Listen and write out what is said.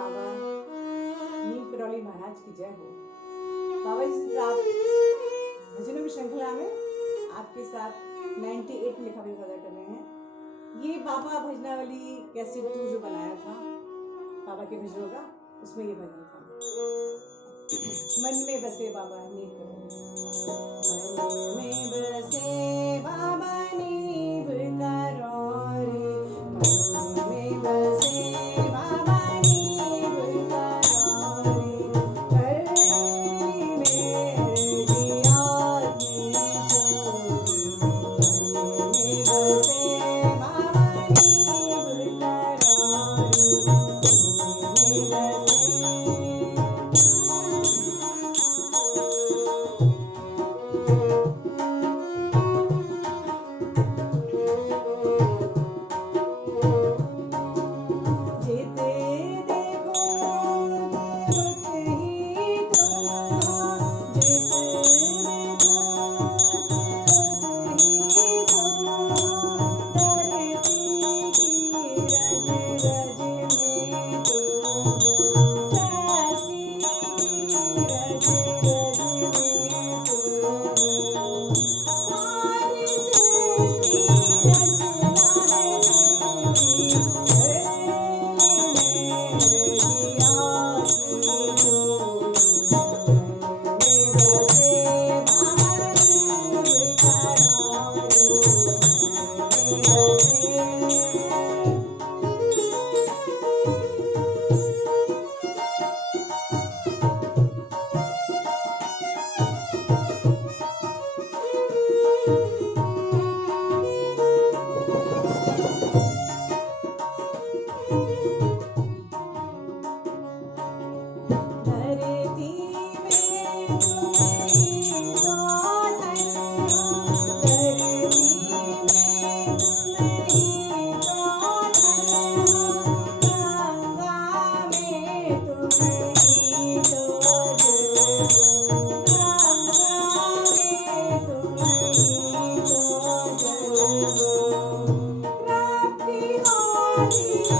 बाबा नीम करौली महाराज की जय हो। बाबा जी से आप भजनों की श्रृंखला में आपके साथ 98 में लिखा हुआ भजन कर रहे हैं। ये बाबा भजनावली कैसेट 2 जो बनाया था बाबा के भजनों का, उसमें ये भजन था। मन में बसे बाबा नीम करौली, मन में बसे बाबा नीम करौली, मन में बसे बाबा नीम करौली, करली मेरे जिया की चोरी, मन में बसे बाबा नीम करौली, मन में बसे। Happy